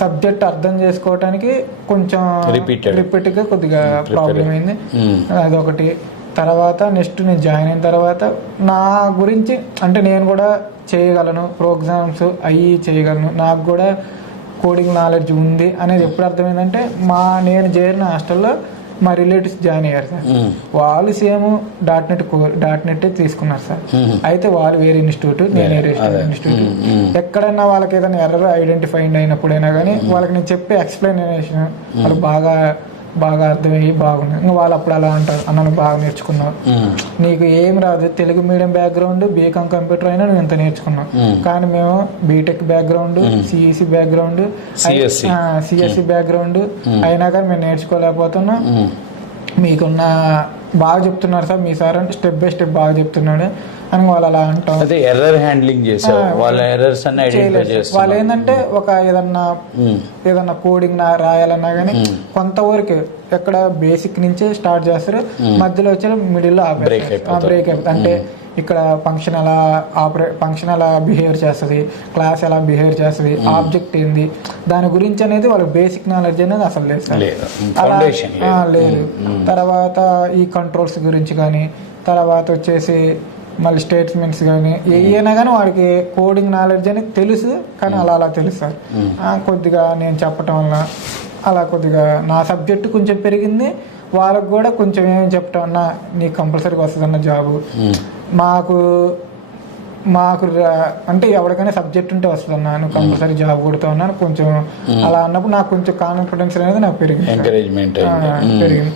Subject అర్థం చేసుకోవటానికి కొంచెం రిపీట్గా కొద్దిగా ప్రాబ్లం అయింది. అదొకటి. తర్వాత నెక్స్ట్ నేను జాయిన్ అయిన తర్వాత నా గురించి అంటే నేను కూడా చేయగలను, ప్రోగ్రామ్స్ అవి చేయగలను, నాకు కూడా కోడింగ్ నాలెడ్జ్ ఉంది అనేది ఎప్పుడు అర్థమైందంటే నేను చేరిన హాస్టల్లో మా రిలేటివ్స్ జాయిన్ అయ్యారు సార్. వాళ్ళు సేమ్ డాట్ నెట్ తీసుకున్నారు సార్. అయితే వాళ్ళు వేరే ఇన్స్టిట్యూట్, నేను వేరే ఇన్స్టిట్యూట్. ఎక్కడైనా వాళ్ళకి ఏదైనా ఎర్రర్ ఐడెంటిఫై అయినప్పుడైనా కానీ వాళ్ళకి నేను చెప్పే ఎక్స్ప్లెనేషన్ వాళ్ళు బాగా అర్థమయ్యి బాగుంది. ఇంకా వాళ్ళు అప్పుడు అలా అంటారు, అన్న బాగా నేర్చుకున్నావు, నీకు ఏం రాదు, Telugu medium background, BCom computer అయినా నువ్వు ఎంత నేర్చుకున్నావు. కానీ మేము BTech background, CEC background, CSC background అయినా కానీ మేము నేర్చుకోలేకపోతున్నాం. మీకున్న బాగా చెప్తున్నారు సార్, మీ సార్ అంటే స్టెప్ బై స్టెప్ బాగా చెప్తున్నాడు అని వాళ్ళు అలా అంటారు. అదే ఎర్రర్ హ్యాండ్లింగ్ చేశారు, వాళ్ళ ఎర్రర్స్ అన్ని ఐడెంటిఫై చేస్తారు. వాళ్ళు ఏంటంటే ఒక ఏదన్నా కోడింగ్ రాయాలన్నా కానీ కొంతవరకు ఎక్కడ బేసిక్ నుంచే స్టార్ట్ చేస్తారు, మధ్యలో వచ్చి మిడిల్లో బ్రేక్ అయిపోతుంది. అంటే ఇక్కడ ఫంక్షన్ ఎలా బిహేవ్ చేస్తుంది, క్లాస్ ఎలా బిహేవ్ చేస్తుంది, ఆబ్జెక్ట్ ఏంది, దాని గురించి అనేది వాళ్ళకి బేసిక్ నాలెడ్జ్ అనేది అసలు లేదు సార్. అలా లేదు. తర్వాత ఈ కంట్రోల్స్ గురించి కానీ, తర్వాత వచ్చేసి మళ్ళీ స్టేట్మెంట్స్ కానీ ఏమైనా కానీ వాడికి కోడింగ్ నాలెడ్జ్ అనేది తెలుసు, కానీ అలా తెలుసు సార్. కొద్దిగా నేను చెప్పటం వల్ల అలా కొద్దిగా నా సబ్జెక్టు కొంచెం పెరిగింది, వాళ్ళకు కూడా కొంచెం ఏమేమి చెప్పటం అన్నా నీకు కంపల్సరీగా వస్తుందన్న జాబు. మాకు అంటే ఎవరికైనా సబ్జెక్ట్ ఉంటే వస్తుందన్నా, నువ్వు కంపల్సరీ జాబ్ కొడుతావు అన్నా కొంచెం అలా అన్నప్పుడు నాకు కొంచెం కాన్ఫిడెన్స్ అనేది నాకు పెరిగింది.